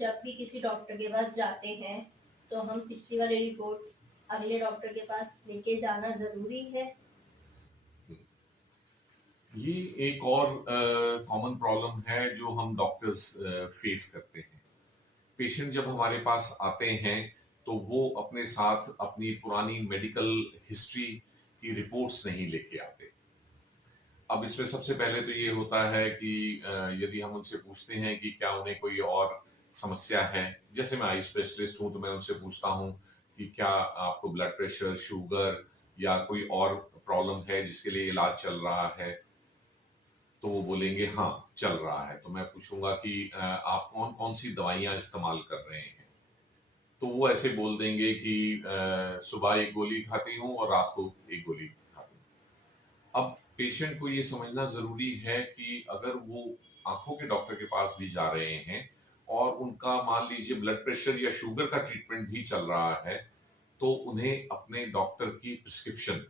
जब भी किसी डॉक्टर के पास जाते हैं तो हम पिछली वाली रिपोर्ट्स अगले डॉक्टर के पास लेके जाना ज़रूरी है? ये एक और कॉमन प्रॉब्लम है जो हम डॉक्टर्स फेस करते हैं। पेशेंट जब हमारे पास आते हैं तो वो अपने साथ अपनी पुरानी मेडिकल हिस्ट्री की रिपोर्ट्स नहीं लेके आते। अब इसमें सबसे पहले तो ये होता है कि यदि हम उनसे पूछते हैं कि क्या उन्हें कोई और समस्या है, जैसे मैं आई स्पेशलिस्ट हूँ तो मैं उनसे पूछता हूँ कि क्या आपको ब्लड प्रेशर, शुगर या कोई और प्रॉब्लम है जिसके लिए इलाज चल रहा है, तो वो बोलेंगे हाँ चल रहा है। तो मैं पूछूंगा कि आप कौन कौन सी दवाइयाँ इस्तेमाल कर रहे हैं, तो वो ऐसे बोल देंगे कि सुबह एक गोली खाती हूँ और रात को एक गोली खाती हूँ। अब पेशेंट को ये समझना जरूरी है कि अगर वो आंखों के डॉक्टर के पास भी जा रहे हैं और उनका मान लीजिए ब्लड प्रेशर या शुगर का ट्रीटमेंट भी चल रहा है, तो उन्हें अपने डॉक्टर की प्रिस्क्रिप्शन,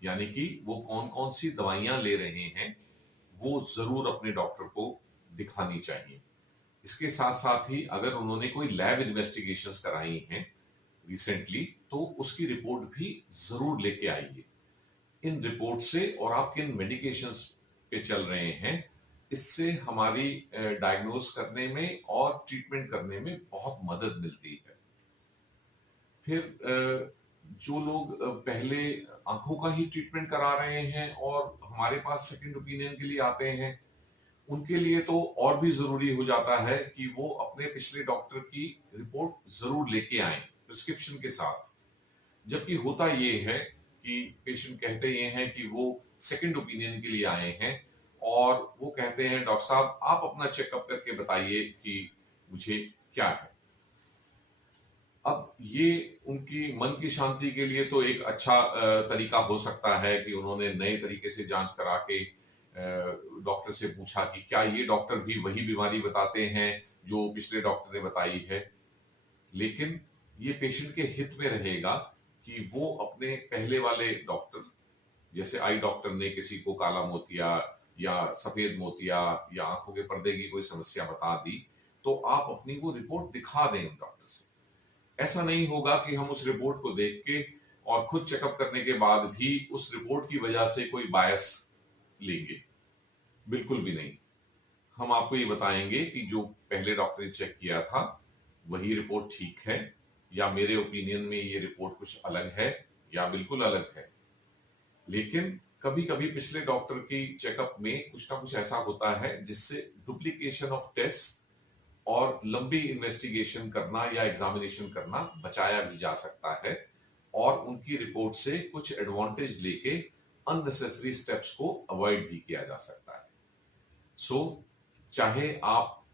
यानी कि वो कौन कौन सी दवाइयां ले रहे हैं, वो जरूर अपने डॉक्टर को दिखानी चाहिए। इसके साथ साथ ही अगर उन्होंने कोई लैब इन्वेस्टिगेशंस कराई हैं रिसेंटली, तो उसकी रिपोर्ट भी जरूर लेके आइए। इन रिपोर्ट से और आप किन मेडिकेशंस पे चल रहे हैं, इससे हमारी डायग्नोस करने में और ट्रीटमेंट करने में बहुत मदद मिलती है। फिर जो लोग पहले आंखों का ही ट्रीटमेंट करा रहे हैं और हमारे पास सेकंड ओपिनियन के लिए आते हैं, उनके लिए तो और भी जरूरी हो जाता है कि वो अपने पिछले डॉक्टर की रिपोर्ट जरूर लेके आए प्रिस्क्रिप्शन के साथ। जबकि होता ये है कि पेशेंट कहते ये हैं कि वो सेकंड ओपिनियन के लिए आए हैं और वो कहते हैं डॉक्टर साहब आप अपना चेकअप करके बताइए कि मुझे क्या है। अब ये उनकी मन की शांति के लिए तो एक अच्छा तरीका हो सकता है कि उन्होंने नए तरीके से जांच करा के डॉक्टर से पूछा कि क्या ये डॉक्टर भी वही बीमारी बताते हैं जो पिछले डॉक्टर ने बताई है। लेकिन ये पेशेंट के हित में रहेगा कि वो अपने पहले वाले डॉक्टर, जैसे आई डॉक्टर ने किसी को काला मोतिया या सफेद मोतिया या आंखों के पर्दे की कोई समस्या बता दी, तो आप अपनी वो रिपोर्ट दिखा दें उन डॉक्टर से। ऐसा नहीं होगा कि हम उस रिपोर्ट को देख के और खुद चेकअप करने के बाद भी उस रिपोर्ट की वजह से कोई बायस लेंगे, बिल्कुल भी नहीं। हम आपको ये बताएंगे कि जो पहले डॉक्टर ने चेक किया था वही रिपोर्ट ठीक है, या मेरे ओपिनियन में ये रिपोर्ट कुछ अलग है या बिल्कुल अलग है। लेकिन कभी कभी पिछले डॉक्टर की चेकअप में कुछ ना कुछ ऐसा होता है जिससे डुप्लीकेशन ऑफ टेस्ट और लंबी इन्वेस्टिगेशन करना या एग्जामिनेशन करना बचाया भी जा सकता है, और उनकी रिपोर्ट से कुछ एडवांटेज लेके अननेसेसरी स्टेप्स को अवॉइड भी किया जा सकता है। सो चाहे आप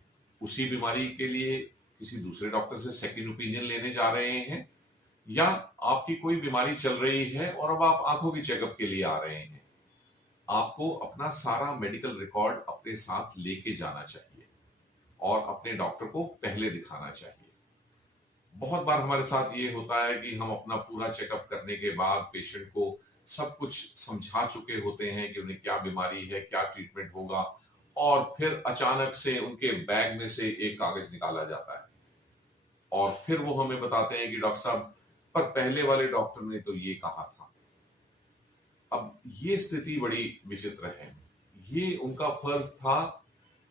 उसी बीमारी के लिए किसी दूसरे डॉक्टर से सेकंड ओपिनियन लेने जा रहे हैं, या आपकी कोई बीमारी चल रही है और अब आप आंखों की चेकअप के लिए आ रहे हैं, आपको अपना सारा मेडिकल रिकॉर्ड अपने साथ लेके जाना चाहिए और अपने डॉक्टर को पहले दिखाना चाहिए। बहुत बार हमारे साथ ये होता है कि हम अपना पूरा चेकअप करने के बाद पेशेंट को सब कुछ समझा चुके होते हैं कि उन्हें क्या बीमारी है, क्या ट्रीटमेंट होगा, और फिर अचानक से उनके बैग में से एक कागज निकाला जाता है और फिर वो हमें बताते हैं कि डॉक्टर साहब, पर पहले वाले डॉक्टर ने तो ये कहा था। अब ये स्थिति बड़ी विचित्र है। ये उनका फर्ज था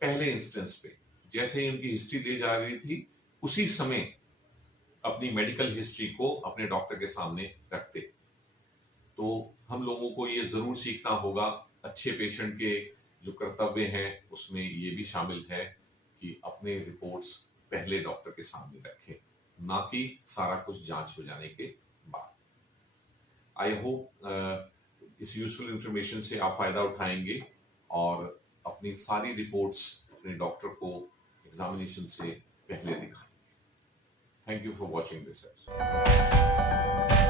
पहले इंस्टेंस पे, जैसे ही उनकी हिस्ट्री ली जा रही थी उसी समय अपनी मेडिकल हिस्ट्री को अपने डॉक्टर के सामने रखते। तो हम लोगों को ये जरूर सीखना होगा, अच्छे पेशेंट के जो कर्तव्य हैं उसमें ये भी शामिल है कि अपने रिपोर्ट्स पहले डॉक्टर के सामने रखें, ना कि सारा कुछ जांच हो जाने के बाद। आई होप इस यूजफुल इंफॉर्मेशन से आप फायदा उठाएंगे और अपनी सारी रिपोर्ट्स अपने डॉक्टर को एग्जामिनेशन से पहले दिखाएंगे। Thank you for watching this episode.